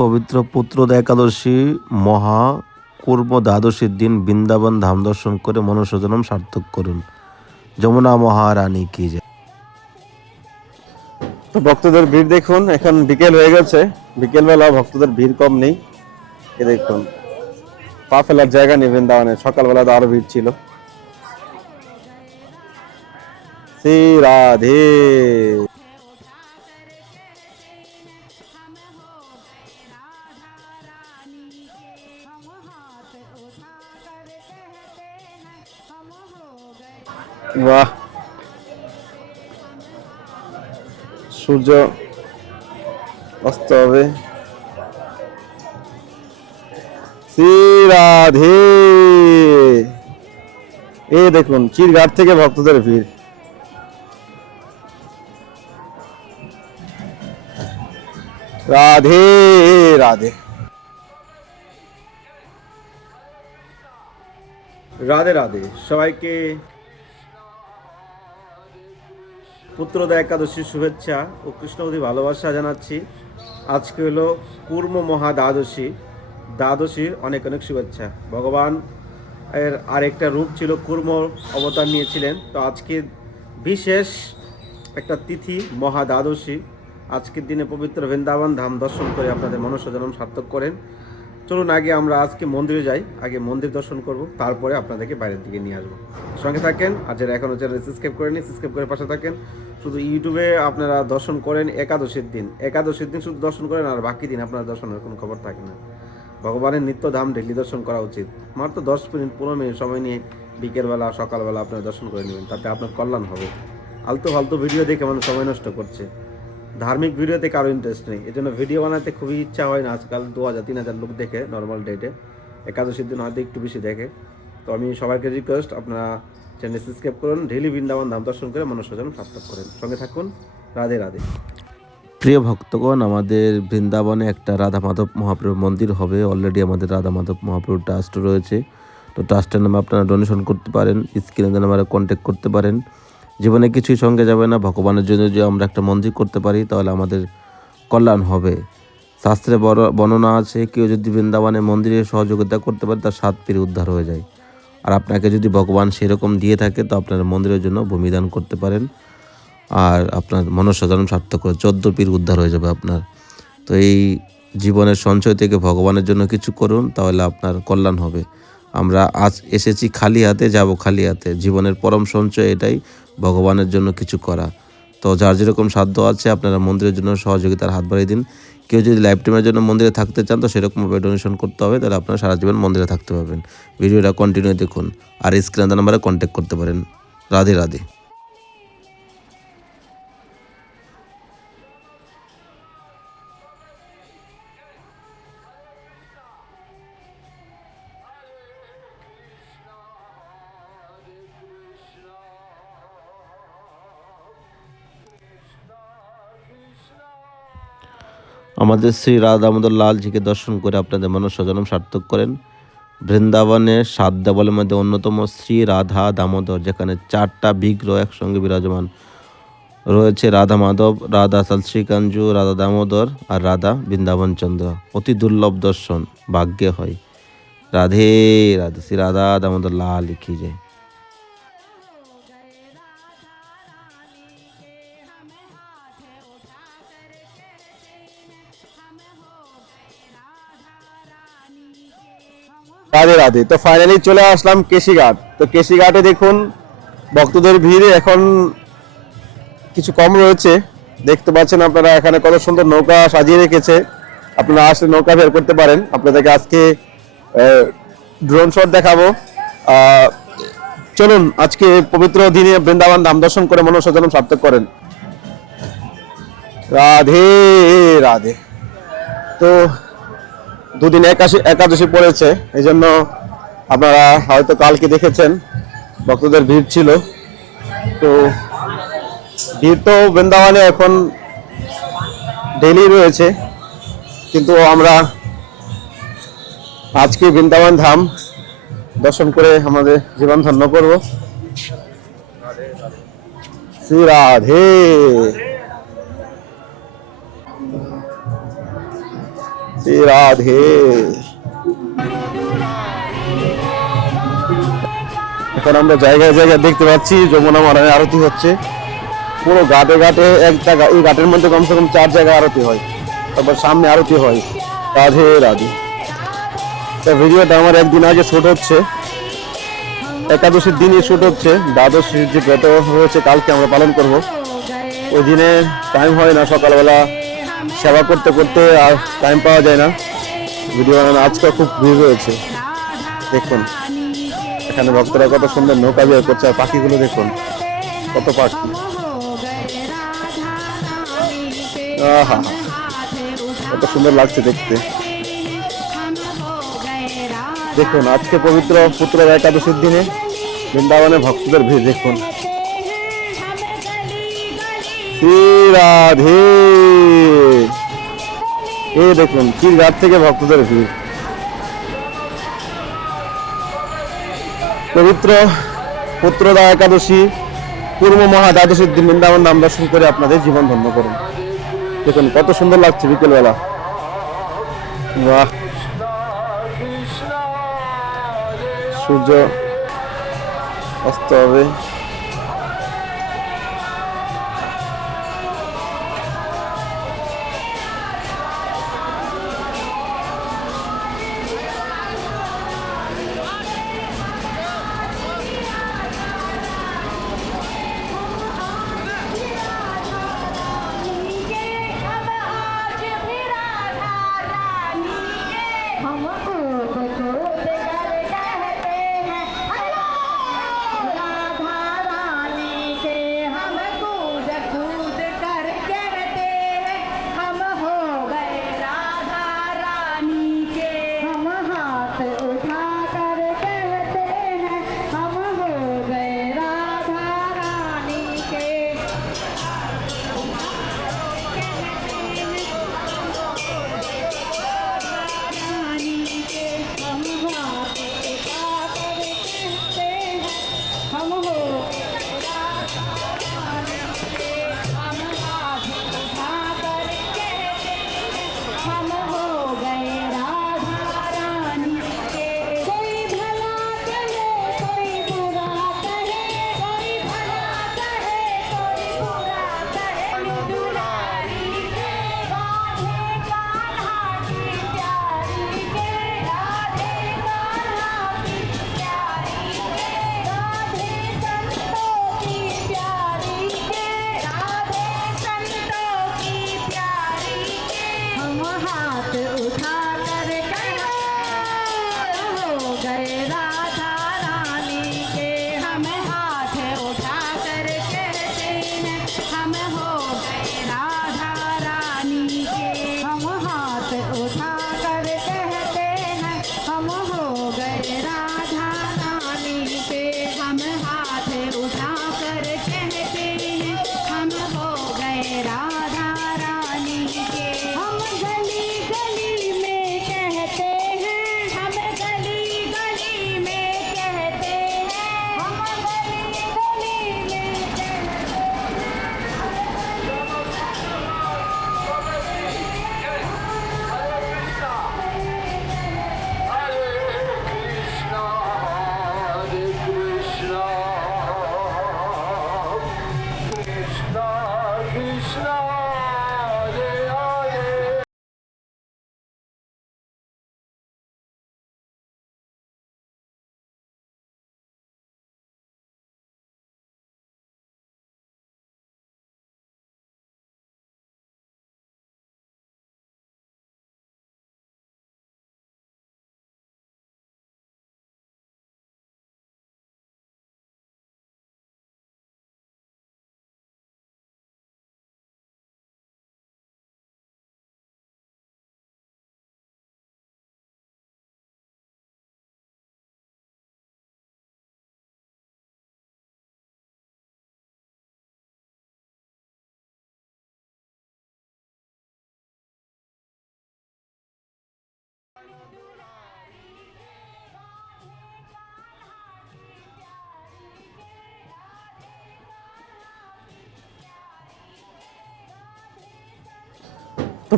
পবিত্র পুত্রদা একাদশী মহা কুর্ম দ্বাদশীর দিন বৃন্দাবন ধাম দর্শন করে মনুষ্যজন্ম সার্থক করুন। যমুনা মহারানী কি জয়। তো ভক্তদের ভিড় দেখুন, এখন বিকেল হয়ে গেছে, বিকেলবেলা ভক্তদের ভিড় কম নেই। এ দেখুন, পা ফেলার জায়গা নেই বৃন্দাবনে। সকালবেলা তো আরো ভিড় ছিল। শ্রী রাধে। বাহ, সূর্য অস্ত হবে। শ্রী রাধে। এই দেখুন, চিরঘাট থেকে ভক্তদের ভিড়। রাধে রাধে। রাধে রাধে সবাইকে পুত্রদা একাদশীর শুভেচ্ছা ও কৃষ্ণবতী ভালোবাসা জানাচ্ছি। আজকে হলো কুর্ম মহা দ্বাদশীর অনেক অনেক শুভেচ্ছা। ভগবান এর আরেকটা রূপ ছিল, কুর্ম অবতার নিয়েছিলেন। তো আজকে বিশেষ একটা তিথি মহা দ্বাদশী। আজকের দিনে পবিত্র বৃন্দাবন ধাম দর্শন করে আপনাদের মনুষ্যজন্ম সার্থক করেন। চলুন আগে আমরা আজকে মন্দিরে যাই, আগে মন্দির দর্শন করব, তারপরে আপনাদেরকে বাইরের দিকে নিয়ে আসবো। সঙ্গে থাকেন, আর যারা এখনও চ্যানেল সাবস্ক্রাইব করেনি সাবস্ক্রাইব করে পাশে থাকেন। শুধু ইউটিউবে আপনারা দর্শন করেন একাদশীর দিন শুধু দর্শন করেন, আর বাকি দিন আপনার দর্শনের কোনো খবর থাকে না। ভগবানের নিত্য ধাম ডেলি দর্শন করা উচিত। মাত্র 10 মিনিট 15 মিনিট সময় নিয়ে বিকেলবেলা সকালবেলা আপনারা দর্শন করে নেবেন, তাতে আপনার কল্যাণ হবে। আলতু ফালতু ভিডিও দেখে মানুষ সময় নষ্ট করছে, ধার্মিক ভিডিওতে কারো ইন্টারেস্ট নেই। এই জন্য ভিডিও বানাতে খুবই ইচ্ছা হয় না। আজকাল 2000-3000 লোক দেখে নর্মাল ডেটে, একাদশীর দিন হয়তো একটু বেশি দেখে। তো আমি সবাইকে রিকোয়েস্ট, আপনারা চ্যানেল সাবস্ক্রাইব করুন, ডেইলি বৃন্দাবন ধাম দর্শন করে মনুষ্যজন্ম সার্থক করেন। সঙ্গে থাকুন। রাধে রাধে। প্রিয় ভক্তগণ, আমাদের বৃন্দাবনে একটা রাধা মাধব মহাপ্রভুর মন্দির হবে। অলরেডি আমাদের রাধা মাধব মহাপ্রভুর ট্রাস্ট রয়েছে। তো ট্রাস্টের নামে আপনারা ডোনেশন করতে পারেন, স্ক্রিনে নাম্বারে কন্ট্যাক্ট করতে পারেন। জীবনে কিছুই সঙ্গে যাবে না, ভগবানের জন্য যে আমরা একটা মন্দির করতে পারি তাহলে আমাদের কল্যাণ হবে। শাস্ত্রে বর্ণনা আছে, কেউ যদি বৃন্দাবনে মন্দিরে সহযোগিতা করতে পারে তার 7 পীর উদ্ধার হয়ে যায়। আর আপনাকে যদি ভগবান সেরকম দিয়ে থাকে তো আপনারা মন্দিরের জন্য ভূমিদান করতে পারেন, আর আপনার মনস্কামনা সার্থক করে 14 পীর উদ্ধার হয়ে যাবে আপনার। তো এই জীবনের সঞ্চয় থেকে ভগবানের জন্য কিছু করুন, তাহলে আপনার কল্যাণ হবে। আমরা আজ এসেছি খালি হাতে, যাব খালি হাতে। জীবনের পরম সঞ্চয় এটাই, ভগবানের জন্য কিছু করা। তো যার যেরকম সাধ্য আছে আপনারা মন্দিরের জন্য সহযোগিতার হাত বাড়িয়ে দিন। কেউ যদি লাইফ টাইমের জন্য মন্দিরে থাকতে চান তো সেরকমভাবে ডোনেশন করতে হবে, তাহলে আপনারা সারা জীবন মন্দিরে থাকতে পারবেন। ভিডিওটা কন্টিনিউ দেখুন, আর স্ক্রিনে নাম্বারে কন্ট্যাক্ট করতে পারেন। রাধে রাধে। আমাদের শ্রী রাধা দামোদর লালজিকে দর্শন করে আপনাদের মনুষ্যজন্ম সার্থক করেন। বৃন্দাবনের 7 দেবলের মধ্যে অন্যতম শ্রী রাধা দামোদর, যেখানে 4টা বিগ্রহ একসঙ্গে বিরাজমান রয়েছে। রাধা মাধব, রাধা শ্রীকাঞ্জু, রাধা দামোদর আর রাধা বৃন্দাবন চন্দ্র। অতি দুর্লভ দর্শন, ভাগ্যে হয়। রাধে রাধে। শ্রী রাধা দামোদর লাল কি যায়। রাধে রাধে। তো ফাইনালি চলে আসলাম কেশিঘাট। তো কেশিঘাটে দেখুন, ভক্তদের ভিড় এখন কিছু কম রয়েছে। দেখতে পাচ্ছেন আপনারা, এখানে কত সুন্দর নৌকা সাজিয়ে রেখেছে। আপনারা আসলে নৌকা বের করতে পারেন। আপনাদেরকে আজকে ড্রোন শট দেখাবো। চলুন আজকে পবিত্র দিনে বৃন্দাবন ধাম দর্শন করে মনুষ্যজন্ম সার্থক করেন। রাধে রাধে। তো দুদিন একাদশী পড়েছে, এই জন্য আপনারা হয়তো কালকে দেখেছেন ভক্তদের ভিড় ছিল। তো ভিড় তো বৃন্দাবনে এখন ডেইলি রয়েছে, কিন্তু আমরা আজকে বৃন্দাবন ধাম দর্শন করে আমাদের জীবন ধন্য করব। শ্রী রাধে। শ্রী রাধে। এখন আমরা জায়গায় জায়গায় দেখতে পাচ্ছি যমুনা মারানের আরতি হচ্ছে। পুরো ঘাটে ঘাটে একটা এই ঘাটের মধ্যে কমসে কম 4 জায়গায় আরতি হয়, তারপর সামনে আরতি হয়। রাধে রাধে। ভিডিওটা আমার একদিন আগে শুট হচ্ছে, একাদশীর দিনই শুট হচ্ছে। দ্বাদশীর যে ব্রত হয়েছে কালকে আমরা পালন করব, ওই দিনে টাইম হয় না, সকালবেলা সেবা করতে করতে আর টাইম পাওয়া যায় না ভিডিও বানানো। আজকে খুব ভিড় হয়েছে, দেখুন এখানে ভক্তরা কত সুন্দর নৌকা বিহার করছে, আর পাখিগুলো দেখুন কত পাখি। আহা, কত সুন্দর লাগছে দেখতে। দেখুন আজকে পবিত্র পুত্র একাদশীর দিনে বৃন্দাবনে ভক্তদের ভিড় দেখুন। শ্রী রাধে। এই দেখুন চিরঘাট থেকে ভক্তদের ভিড়। পবিত্র পুত্রদা একাদশী পূর্ব মহা দ্বাদশীর দিন বৃন্দাবন নাম দর্শন করে আপনাদের জীবন ধন্য করুন। দেখুন কত সুন্দর লাগছে বিকেলবেলা। বাহ, সূর্য অস্ত হবে।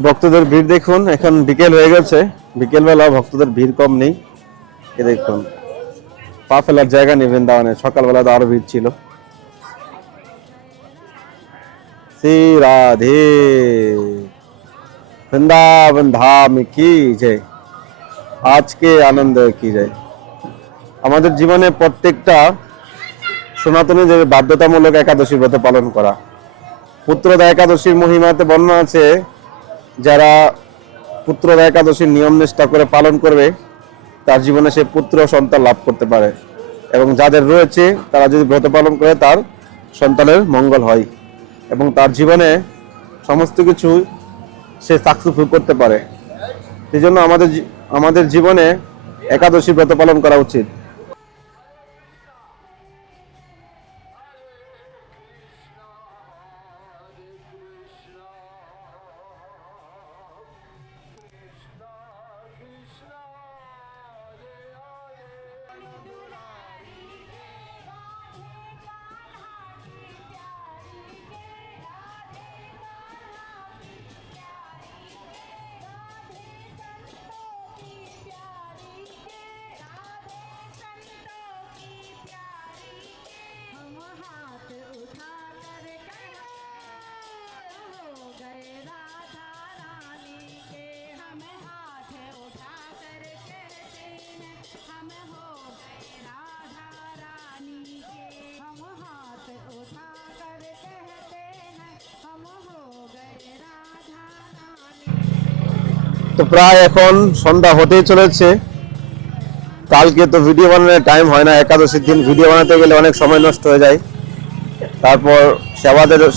ভক্তদের ভিড় দেখুন, এখন বিকেল হয়ে গেছে, বিকেলবেলা ভক্তদের ভিড় কম নেই। এ দেখুন, পা ফেলার জায়গা নেই বৃন্দাবনে, সকালবেলা তো আরো ভিড় ছিল। শ্রী রাধে, বৃন্দাবন ধাম কি জয়, আজকে আনন্দ কি জয়। আমাদের জীবনে প্রত্যেকটা সনাতনীদের বাধ্যতামূলক একাদশী ব্রত পালন করা। পুত্রদা একাদশীর মহিমাতে বর্ণনা আছে, যারা পুত্রদা একাদশীর নিয়ম নিষ্ঠা করে পালন করবে তার জীবনে সে পুত্র সন্তান লাভ করতে পারে, এবং যাদের রয়েছে তারা যদি ব্রত পালন করে তার সন্তানের মঙ্গল হয় এবং তার জীবনে সমস্ত কিছু সে সাকসেসফুল করতে পারে। সেই জন্য আমাদের জীবনে একাদশী ব্রত পালন করা উচিত। তো প্রায় এখন সন্ধ্যা হতেই চলেছে। কালকে তো ভিডিও বানানোর টাইম হয় না, একাদশীর দিন ভিডিও বানাতে গেলে অনেক সময় নষ্ট হয়ে যায়, তারপর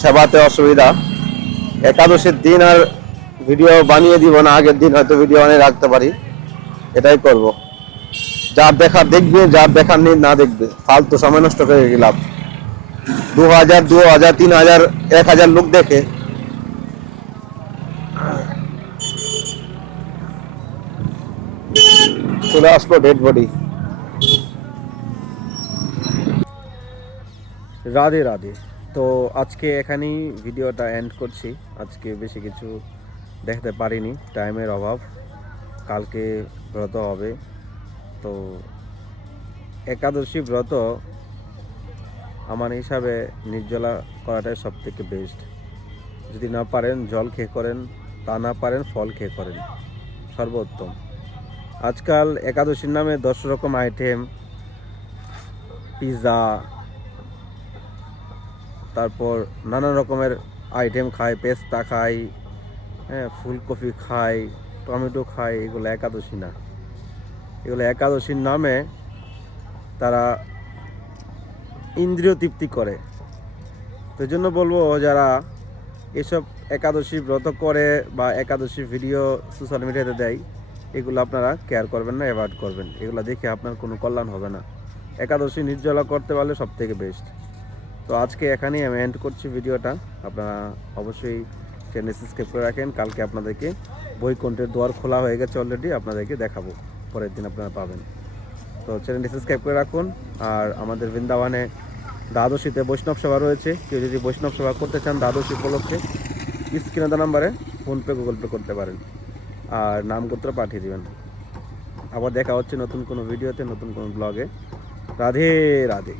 সেবাতে অসুবিধা। একাদশীর দিন আর ভিডিও বানিয়ে দিব না, আগের দিন হয়তো ভিডিও বানিয়ে রাখতে পারি, এটাই করব। যার দেখার দেখবে, যার দেখার নেই না দেখবে, ফালতু সময় নষ্ট করে গেলাম। 2000, 3000, 1000 লোক দেখে। চলে আসলো ডেড বডি। রাধে রাধে। তো আজকে এখানেই ভিডিওটা এন্ড করছি। আজকে বেশি কিছু দেখতে পারিনি, টাইমের অভাব। কালকে ব্রত হবে, তো একাদশী ব্রত আমার হিসাবে নির্জলা করাটাই সব থেকে বেস্ট। যদি না পারেন জল খেয়ে করেন, তা না পারেন ফল খেয়ে করেন, সর্বোত্তম। আজকাল একাদশীর নামে 10 রকম আইটেম, পিৎজা, তারপর নানা রকমের আইটেম খায়, পেস্তা খায়, হ্যাঁ, ফুলকপি খায়, টমেটো খায়। এগুলো একাদশী না, এগুলো একাদশীর নামে তারা ইন্দ্রিয় তৃপ্তি করে। তো জন্য বলবো, যারা এসব একাদশী ব্রত করে বা একাদশী ভিডিও সোশ্যাল মিডিয়াতে দেয়, এগুলো আপনারা কেয়ার করবেন না, অ্যাভয়েড করবেন। এগুলো দেখে আপনার কোনো কল্যাণ হবে না। একাদশী নির্জলা করতে পারলে সব থেকে বেস্ট। তো আজকে এখানেই আমি এন্ড করছি ভিডিওটা। আপনারা অবশ্যই চ্যানেল সাবস্ক্রাইব করে রাখেন। কালকে আপনাদেরকে বৈকুণ্ঠের দুয়ার খোলা হয়ে গেছে অলরেডি, আপনাদেরকে দেখাবো, পরের দিন আপনারা পাবেন। তো চ্যানেলটি সাবস্ক্রাইব করে রাখুন। আর আমাদের বৃন্দাবনে দ্বাদশীতে বৈষ্ণব সভা রয়েছে, কেউ যদি বৈষ্ণব সভা করতে চান দ্বাদশী উপলক্ষে, স্ক্রিনে দেওয়া নাম্বারে ফোনপে গুগল পে করতে পারেন আর নামপত্র পাঠিয়ে দেবেন। আবার দেখা হচ্ছে নতুন কোনো ভিডিওতে, নতুন কোনো ব্লগে। রাধে রাধে।